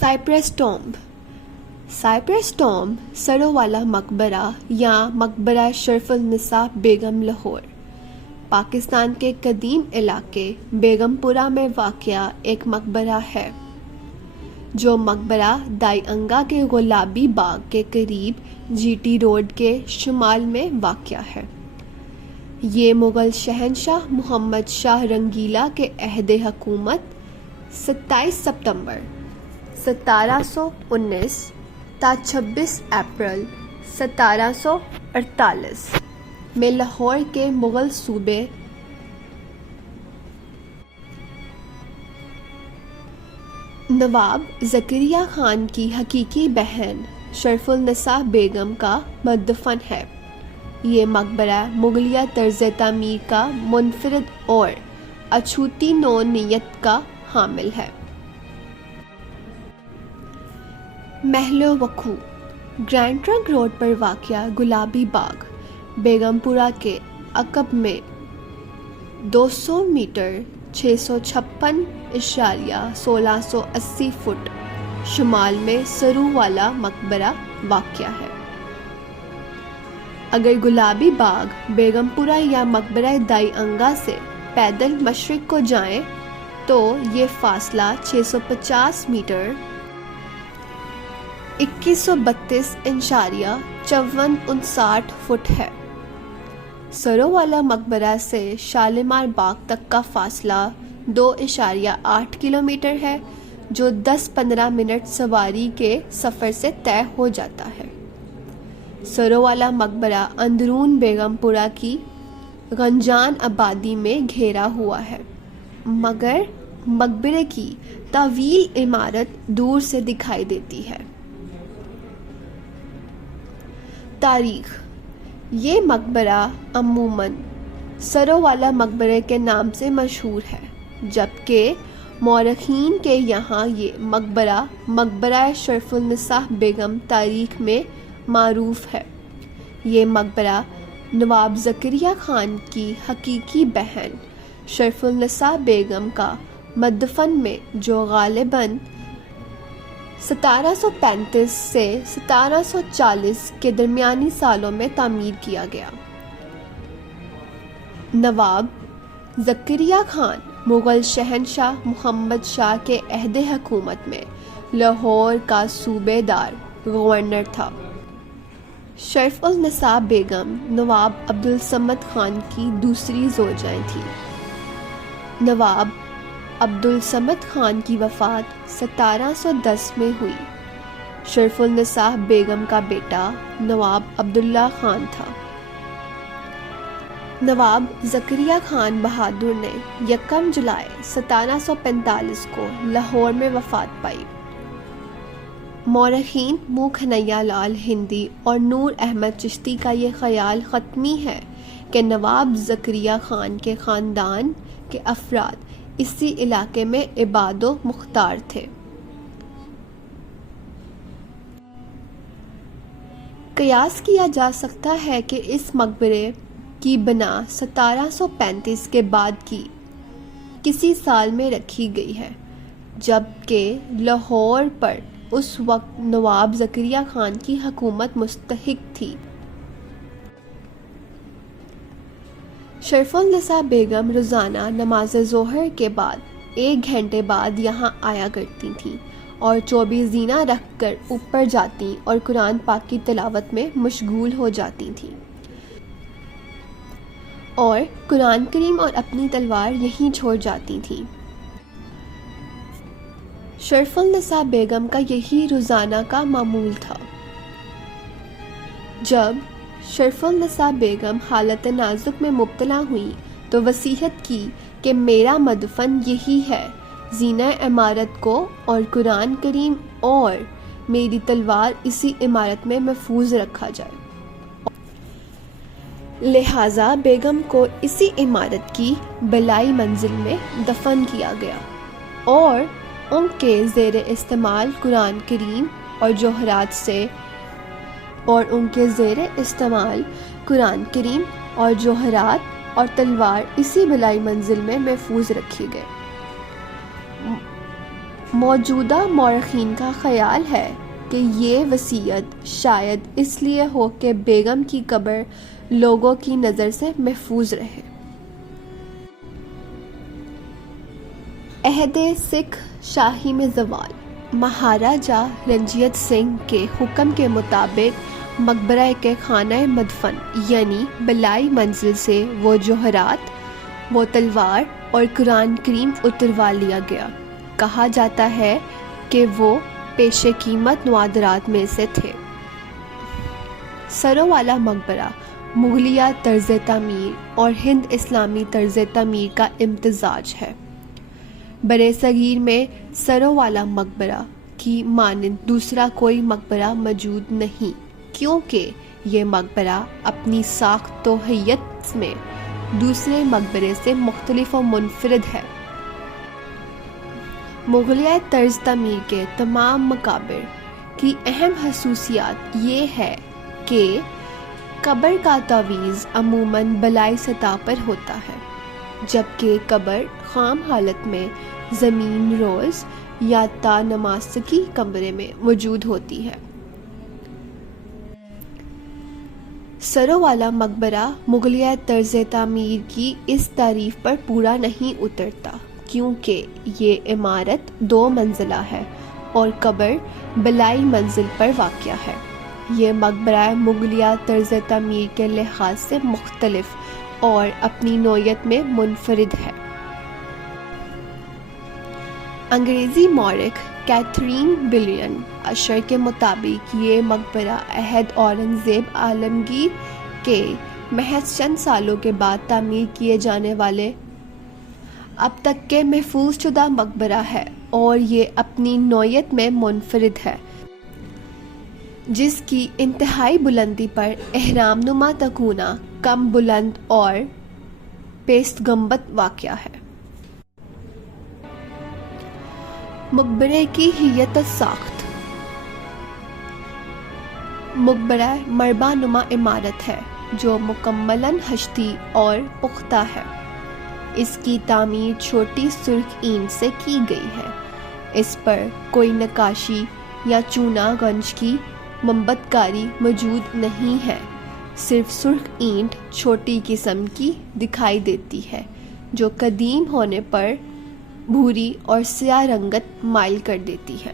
Cyprus tomb. Cyprus tomb سروں والا مقبرہ یا مقبرہ شرف النساء بیگم لاہور پاکستان کے قدیم علاقے بیگم پورہ میں واقع ایک مقبرہ ہے جو مقبرہ دائی انگا کے گلابی باغ کے قریب جی ٹی روڈ کے شمال میں واقع ہے. یہ مغل شہنشاہ محمد شاہ رنگیلا کے عہد حکومت 27 ستمبر 1719 تا 26 اپریل 1748 میں لاہور کے مغل صوبے نواب زکریا خان کی حقیقی بہن شرف النساء بیگم کا مدفن ہے. یہ مقبرہ مغلیہ طرز تعمیر کا منفرد اور اچھوتی نوعیت کا حامل ہے. محل وقوع گرینڈ ٹرنک روڈ پر واقع گلابی باغ بیگم پورہ کے عقب میں 200 میٹر 656.1680 فٹ شمال میں سروں والا مقبرہ واقع ہے. اگر گلابی باغ بیگم پورہ یا مقبرہ دائی انگا سے پیدل مشرق کو جائیں تو یہ فاصلہ 650 میٹر 2132.54 فٹ ہے. سروں والا مقبرہ سے شالیمار باغ تک کا فاصلہ 2.8 کلومیٹر ہے جو 10-15 منٹ سواری کے سفر سے طے ہو جاتا ہے. سروں والا مقبرہ اندرون بیگم پورہ کی گنجان آبادی میں گھیرا ہوا ہے مگر مقبرے کی طویل عمارت دور سے دکھائی دیتی ہے. تاریخ یہ مقبرہ عموماً سروں والا مقبرے کے نام سے مشہور ہے جبکہ مورخین کے یہاں یہ مقبرہ مقبرہ شرف النساء بیگم تاریخ میں معروف ہے. یہ مقبرہ نواب زکریا خان کی حقیقی بہن شرف النساء بیگم کا مدفن میں جو غالباً 1735 سے 1740 کے درمیانی سالوں میں تعمیر کیا گیا. نواب زکریا خان مغل شہنشاہ محمد شاہ کے عہد حکومت میں لاہور کا صوبے دار گورنر تھا. شرف النساء بیگم نواب عبدالصمد خان کی دوسری زوجہ تھی. نواب عبدالصمد خان کی وفات 1710 میں ہوئی. شرف النساء بیگم کا بیٹا نواب عبداللہ خان تھا. نواب زکریا خان بہادر نے 1 جولائی 1745 کو لاہور میں وفات پائی. مورخین منہ کھنیا لال ہندی اور نور احمد چشتی کا یہ خیال حتمی ہے کہ نواب زکریا خان کے خاندان کے افراد اسی علاقے میں عباد و مختار تھے. قیاس کیا جا سکتا ہے کہ اس مقبرے کی بنا 1735 کے بعد کی کسی سال میں رکھی گئی ہے جبکہ لاہور پر اس وقت نواب زکریا خان کی حکومت مستحق تھی. شرف النساء بیگم روزانہ نماز ظہر کے بعد 1 گھنٹے بعد یہاں آیا کرتی تھیں اور 24 زینہ رکھ کر اوپر جاتی اور قرآن پاک کی تلاوت میں مشغول ہو جاتی تھیں اور قرآن کریم اور اپنی تلوار یہیں چھوڑ جاتی تھیں. شرف النساء بیگم کا یہی روزانہ کا معمول تھا. جب شرف النساء بیگم حالت نازک میں مبتلا ہوئی تو وصیت کی کہ میرا مدفن یہی ہے, زینہ عمارت کو اور قرآن کریم اور میری تلوار اسی عمارت میں محفوظ رکھا جائے. لہٰذا بیگم کو اسی عمارت کی بالائی منزل میں دفن کیا گیا اور ان کے زیر استعمال قرآن کریم اور جوہرات سے اور تلوار اسی بالائی منزل میں محفوظ رکھی گئے. موجودہ مورخین کا خیال ہے کہ یہ وصیت شاید اس لیے ہو کہ بیگم کی قبر لوگوں کی نظر سے محفوظ رہے۔ عہد سکھ شاہی میں زوال۔ مہاراجہ رنجیت سنگھ کے حکم کے مطابق مقبرہ کے خانہ مدفن یعنی بلائی منزل سے وہ جوہرات، وہ تلوار اور قرآن کریم اتروا لیا گیا۔ کہا جاتا ہے کہ وہ پیش قیمت نوادرات میں سے تھے۔ سروں والا مقبرہ مغلیہ طرز تعمیر اور ہند اسلامی طرز تعمیر کا امتزاج ہے۔ برِ صغیر میں سروں والا مقبرہ کی مانند دوسرا کوئی مقبرہ موجود نہیں، کیونکہ یہ مقبرہ اپنی ساخت و حیت میں دوسرے مقبرے سے مختلف و منفرد ہے۔ مغلیہ طرز تعمیر کے تمام مقابر کی اہم خصوصیات یہ ہے کہ قبر کا تعویض عموماً بالائی سطح پر ہوتا ہے، جبکہ قبر خام حالت میں زمین روز یا تا نماسکی کمرے میں موجود ہوتی ہے۔ سروں والا مقبرہ مغلیہ طرز تعمیر کی اس تعریف پر پورا نہیں اترتا، کیونکہ یہ عمارت 2 منزلہ ہے اور قبر بالائی منزل پر واقع ہے۔ یہ مقبرہ مغلیہ طرز تعمیر کے لحاظ سے مختلف اور اپنی نوعیت میں منفرد ہے۔ انگریزی مورخ کیتھرین بلیون اشر کے مطابق یہ مقبرہ عہد اورنگزیب عالمگیر کے محض چند سالوں کے بعد تعمیر کیے جانے والے اب تک کے محفوظ شدہ مقبرہ ہے، اور یہ اپنی نوعیت میں منفرد ہے، جس کی انتہائی بلندی پر اہرام نما تکونہ کم بلند اور پیست گنبد واقع ہے۔ مقبرے کی حیت ساخت۔ مقبرہ مربع نما عمارت ہے جو مکملاً حشتی اور پختہ ہے۔ اس کی تعمیر چھوٹی سرخ اینٹ سے کی گئی ہے۔ اس پر کوئی نقاشی یا چونا گنج کی منبت کاری موجود نہیں ہے، صرف سرخ اینٹ چھوٹی قسم کی دکھائی دیتی ہے جو قدیم ہونے پر بھوری اور سیاہ رنگت مائل کر دیتی ہے۔